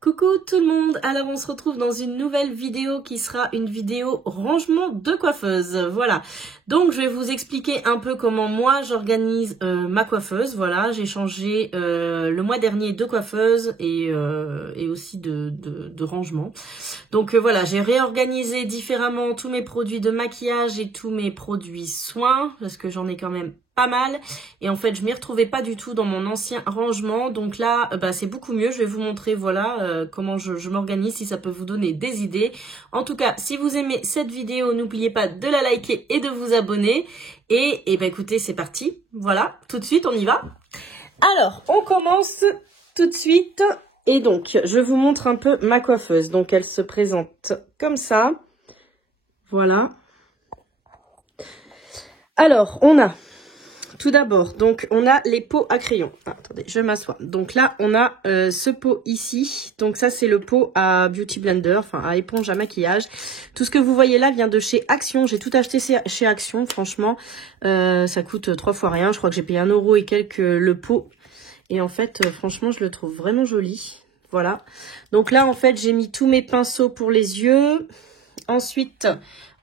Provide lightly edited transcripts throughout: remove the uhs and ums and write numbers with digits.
Coucou tout le monde, alors on se retrouve dans une nouvelle vidéo qui sera une vidéo rangement de coiffeuse, voilà. Donc je vais vous expliquer un peu comment moi j'organise ma coiffeuse, voilà. J'ai changé le mois dernier de coiffeuse et aussi de rangement. Donc voilà, j'ai réorganisé différemment tous mes produits de maquillage et tous mes produits soins, parce que j'en ai quand même pas mal, et en fait je m'y retrouvais pas du tout dans mon ancien rangement. Donc là c'est beaucoup mieux. Je vais vous montrer voilà comment je m'organise, si ça peut vous donner des idées. En tout cas, si vous aimez cette vidéo, n'oubliez pas de la liker et de vous abonner, et écoutez, c'est parti, voilà, tout de suite on y va. Alors on commence tout de suite, et donc je vous montre un peu ma coiffeuse. Donc elle se présente comme ça, voilà. Alors on a tout d'abord, donc on a les pots à crayon. Ah, attendez, je m'assois. Donc là, on a ce pot ici. Donc ça, c'est le pot à Beauty Blender, enfin à éponge à maquillage. Tout ce que vous voyez là vient de chez Action. J'ai tout acheté chez Action, franchement. Ça coûte 3 fois rien. Je crois que j'ai payé 1 € et quelques le pot. Et en fait, franchement, je le trouve vraiment joli. Voilà. Donc là, en fait, j'ai mis tous mes pinceaux pour les yeux. Ensuite,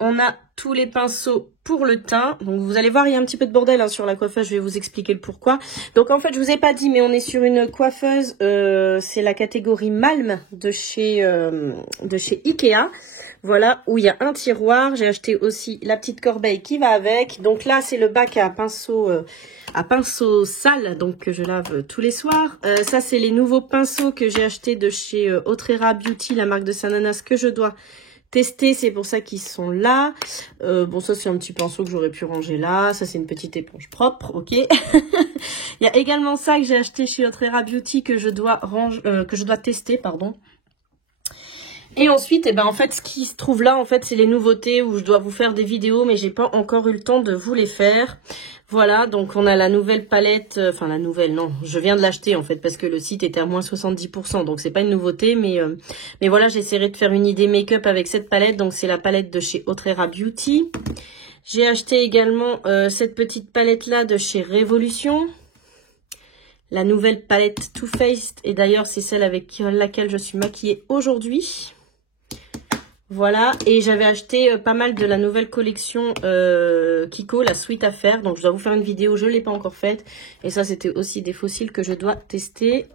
on a tous les pinceaux pour le teint. Donc vous allez voir, il y a un petit peu de bordel hein, sur la coiffeuse. Je vais vous expliquer le pourquoi. Donc en fait, je vous ai pas dit, mais on est sur une coiffeuse. C'est la catégorie Malm de chez Ikea. Voilà, où il y a un tiroir. J'ai acheté aussi la petite corbeille qui va avec. Donc là, c'est le bac à pinceau sale, donc que je lave tous les soirs. Ça, c'est les nouveaux pinceaux que j'ai achetés de chez Otrera Beauty, la marque de Sananas, que je dois tester. C'est pour ça qu'ils sont là. Bon, ça c'est un petit pinceau que j'aurais pu ranger là. Ça c'est une petite éponge propre, ok. Il y a également ça que j'ai acheté chez Otrera Beauty que je dois tester, pardon. Et ensuite, en fait, ce qui se trouve là, en fait, c'est les nouveautés où je dois vous faire des vidéos, mais j'ai pas encore eu le temps de vous les faire. Voilà, donc on a la nouvelle palette, enfin la nouvelle, non, je viens de l'acheter en fait, parce que le site était à moins 70%, donc c'est pas une nouveauté, mais voilà, j'essaierai de faire une idée make-up avec cette palette. Donc c'est la palette de chez Otrera Beauty. J'ai acheté également cette petite palette là de chez Révolution. La nouvelle palette Too Faced, et d'ailleurs c'est celle avec laquelle je suis maquillée aujourd'hui. Voilà, et j'avais acheté pas mal de la nouvelle collection Kiko, la Sweet Affair. Donc je dois vous faire une vidéo, je ne l'ai pas encore faite. Et ça, c'était aussi des fossiles que je dois tester.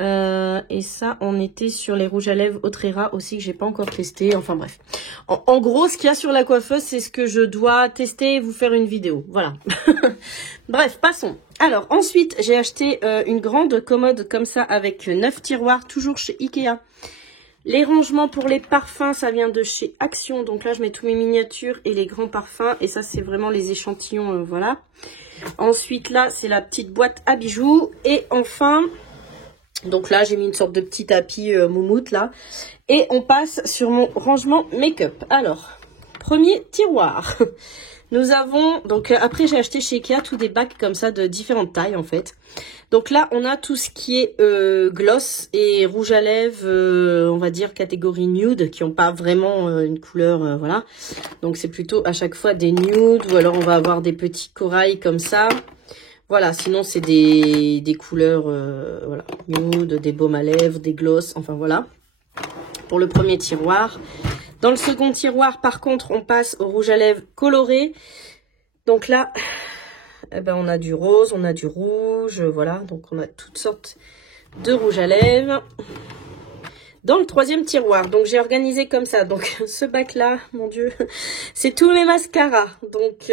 Et ça, on était sur les rouges à lèvres Otrera aussi, que j'ai pas encore testé. Enfin bref. En gros, ce qu'il y a sur la coiffeuse, c'est ce que je dois tester et vous faire une vidéo. Voilà. Bref, passons. Alors, ensuite, j'ai acheté une grande commode comme ça avec 9 tiroirs, toujours chez Ikea. Les rangements pour les parfums, ça vient de chez Action. Donc là, je mets tous mes miniatures et les grands parfums. Et ça, c'est vraiment les échantillons, voilà. Ensuite, là, c'est la petite boîte à bijoux. Et enfin, donc là, j'ai mis une sorte de petit tapis moumoute, là. Et on passe sur mon rangement make-up. Alors, premier tiroir. Nous avons, donc après j'ai acheté chez Ikea tous des bacs comme ça de différentes tailles en fait. Donc là on a tout ce qui est gloss et rouge à lèvres, on va dire catégorie nude, qui n'ont pas vraiment une couleur, voilà. Donc c'est plutôt à chaque fois des nudes, ou alors on va avoir des petits corails comme ça. Voilà, sinon c'est des couleurs, voilà, nude, des baumes à lèvres, des gloss, enfin voilà. Pour le premier tiroir. Dans le second tiroir, par contre, on passe au rouge à lèvres coloré. Donc là, on a du rose, on a du rouge, voilà. Donc on a toutes sortes de rouge à lèvres. Dans le troisième tiroir, donc j'ai organisé comme ça. Donc ce bac-là, mon Dieu, c'est tous mes mascaras. Donc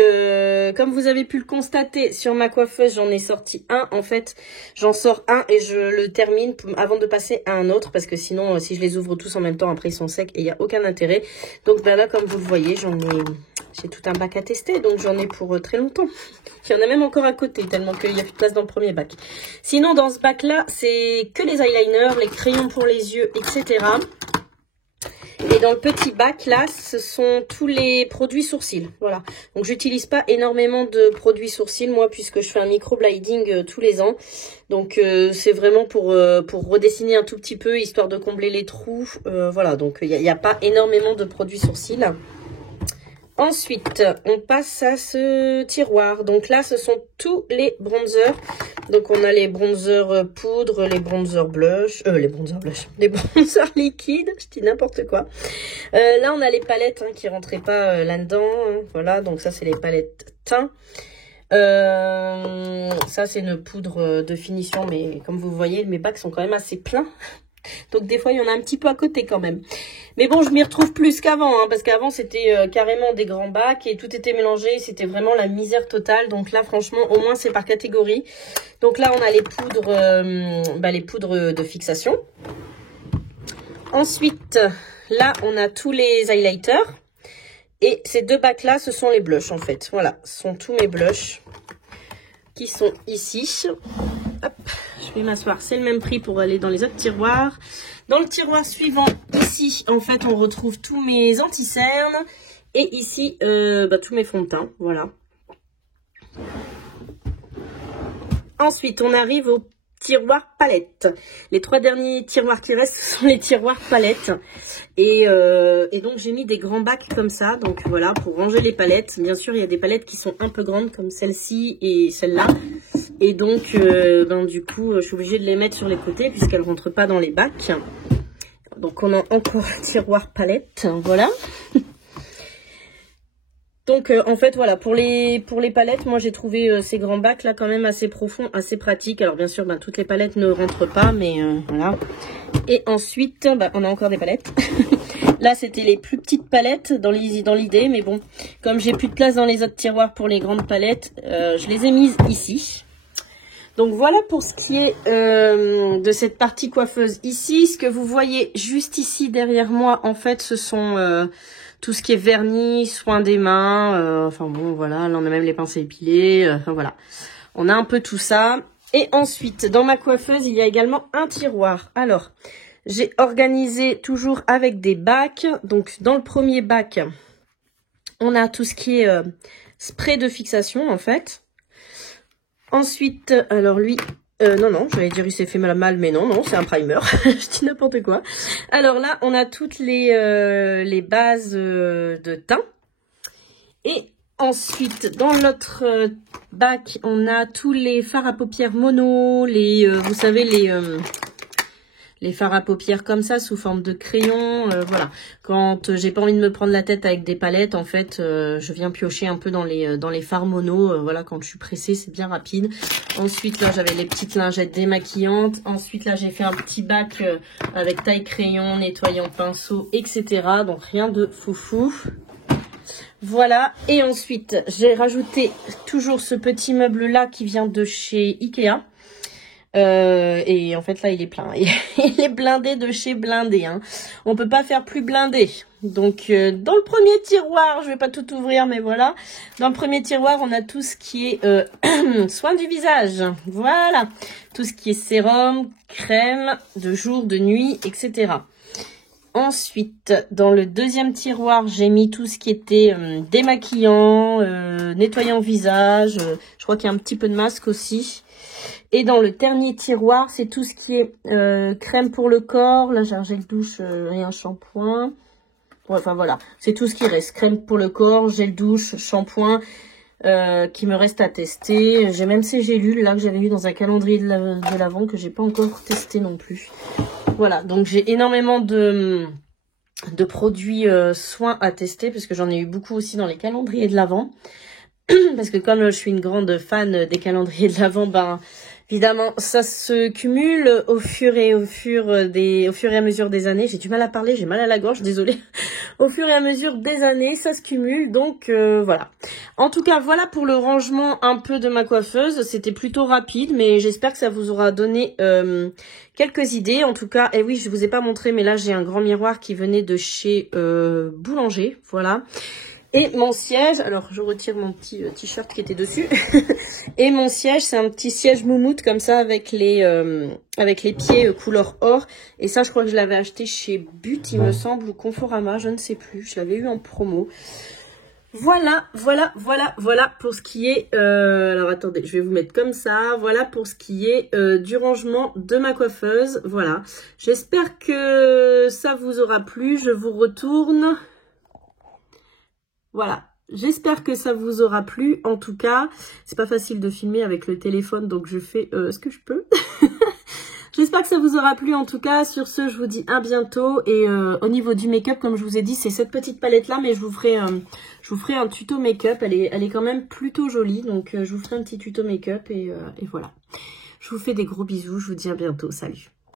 comme vous avez pu le constater sur ma coiffeuse, j'en ai sorti un. En fait, j'en sors un et je le termine avant de passer à un autre. Parce que sinon, si je les ouvre tous en même temps, après ils sont secs et il n'y a aucun intérêt. Donc là, comme vous le voyez, j'ai tout un bac à tester. Donc j'en ai pour très longtemps. Il y en a même encore à côté, tellement qu'il n'y a plus de place dans le premier bac. Sinon, dans ce bac-là, c'est que les eyeliners, les crayons pour les yeux, etc. Et dans le petit bac, là, ce sont tous les produits sourcils. Voilà. Donc, j'utilise pas énormément de produits sourcils, moi, puisque je fais un microblading tous les ans. Donc, c'est vraiment pour redessiner un tout petit peu, histoire de combler les trous. Voilà, donc il n'y a pas énormément de produits sourcils. Ensuite, on passe à ce tiroir. Donc là, ce sont tous les bronzers. Donc on a les bronzers poudre, les bronzers blush, les bronzers liquides, je dis n'importe quoi. Là on a les palettes hein, qui rentraient pas là-dedans, hein, voilà, donc ça c'est les palettes teint. Ça c'est une poudre de finition, mais comme vous voyez mes bacs sont quand même assez pleins. Donc des fois il y en a un petit peu à côté quand même. Mais bon, je m'y retrouve plus qu'avant, hein, parce qu'avant c'était carrément des grands bacs et tout était mélangé. C'était vraiment la misère totale. Donc là franchement au moins c'est par catégorie. Donc là on a les poudres de fixation. Ensuite là on a tous les highlighters. Et ces deux bacs là ce sont les blushs en fait. Voilà, ce sont tous mes blushs qui sont ici. Hop, je vais m'asseoir. C'est le même prix pour aller dans les autres tiroirs. Dans le tiroir suivant, ici, en fait, on retrouve tous mes anti-cernes. Et ici, tous mes fonds de teint. Voilà. Ensuite, on arrive au tiroir palette. Les 3 derniers tiroirs qui restent, ce sont les tiroirs palettes. Et donc, j'ai mis des grands bacs comme ça. Donc, voilà, pour ranger les palettes. Bien sûr, il y a des palettes qui sont un peu grandes, comme celle-ci et celle-là. Et donc, du coup, je suis obligée de les mettre sur les côtés, puisqu'elles ne rentrent pas dans les bacs. Donc, on a encore un tiroir palette. Voilà. Donc, en fait, voilà, pour les palettes, moi, j'ai trouvé ces grands bacs, là, quand même assez profonds, assez pratiques. Alors, bien sûr, toutes les palettes ne rentrent pas, mais voilà. Et ensuite, on a encore des palettes. Là, c'était les plus petites palettes dans l'idée, mais bon, comme j'ai plus de place dans les autres tiroirs pour les grandes palettes, je les ai mises ici. Donc, voilà pour ce qui est de cette partie coiffeuse ici. Ce que vous voyez juste ici derrière moi, en fait, ce sont... tout ce qui est vernis, soin des mains, enfin bon voilà, là on a même les pinces à épiler, enfin voilà. On a un peu tout ça. Et ensuite, dans ma coiffeuse, il y a également un tiroir. Alors, j'ai organisé toujours avec des bacs. Donc dans le premier bac, on a tout ce qui est spray de fixation en fait. Ensuite, alors lui... non, j'allais dire il s'est fait mal, mais non, c'est un primer. Je dis n'importe quoi. Alors là, on a toutes les bases de teint. Et ensuite, dans l'autre bac, on a tous les fards à paupières mono, vous savez, les fards à paupières comme ça, sous forme de crayon, voilà. Quand j'ai pas envie de me prendre la tête avec des palettes, en fait, je viens piocher un peu dans les fards mono, voilà, quand je suis pressée, c'est bien rapide. Ensuite, là, j'avais les petites lingettes démaquillantes. Ensuite, là, j'ai fait un petit bac avec taille crayon, nettoyant pinceau, etc. Donc, rien de foufou. Voilà. Et ensuite, j'ai rajouté toujours ce petit meuble-là qui vient de chez Ikea. Et en fait là il est plein, il est blindé de chez blindé, hein. On peut pas faire plus blindé. Donc dans le premier tiroir, je vais pas tout ouvrir mais voilà, dans le premier tiroir on a tout ce qui est soin du visage, voilà, tout ce qui est sérum, crème de jour, de nuit, etc. Ensuite, dans le deuxième tiroir, j'ai mis tout ce qui était démaquillant, nettoyant visage, je crois qu'il y a un petit peu de masque aussi. Et dans le dernier tiroir, c'est tout ce qui est crème pour le corps. Là, j'ai un gel douche et un shampoing. Ouais, enfin, voilà. C'est tout ce qui reste. Crème pour le corps, gel douche, shampoing qui me reste à tester. J'ai même ces gélules là que j'avais eu dans un calendrier de l'Avent que j'ai pas encore testé non plus. Voilà. Donc, j'ai énormément de produits soins à tester parce que j'en ai eu beaucoup aussi dans les calendriers de l'Avent. Parce que comme je suis une grande fan des calendriers de l'Avent, évidemment, ça se cumule au fur et à mesure des années. J'ai du mal à parler, j'ai mal à la gorge, désolée. Au fur et à mesure des années, ça se cumule, donc voilà. En tout cas, voilà pour le rangement un peu de ma coiffeuse. C'était plutôt rapide, mais j'espère que ça vous aura donné quelques idées. En tout cas, et oui, je vous ai pas montré, mais là, j'ai un grand miroir qui venait de chez Boulanger, voilà. Et mon siège, alors je retire mon petit t-shirt qui était dessus. Et mon siège, c'est un petit siège moumoute comme ça avec les pieds couleur or. Et ça, je crois que je l'avais acheté chez But, il me semble, ou Conforama, je ne sais plus. Je l'avais eu en promo. Voilà pour ce qui est... alors attendez, je vais vous mettre comme ça. Voilà pour ce qui est du rangement de ma coiffeuse. Voilà. J'espère que ça vous aura plu. Je vous retourne... Voilà, J'espère que ça vous aura plu. En tout cas, c'est pas facile de filmer avec le téléphone, donc je fais ce que je peux. J'espère que ça vous aura plu. En tout cas, sur ce, je vous dis à bientôt. Et au niveau du make-up, comme je vous ai dit, c'est cette petite palette-là, mais je vous ferai un tuto make-up. Elle est quand même plutôt jolie, donc je vous ferai un petit tuto make-up et voilà. Je vous fais des gros bisous. Je vous dis à bientôt. Salut.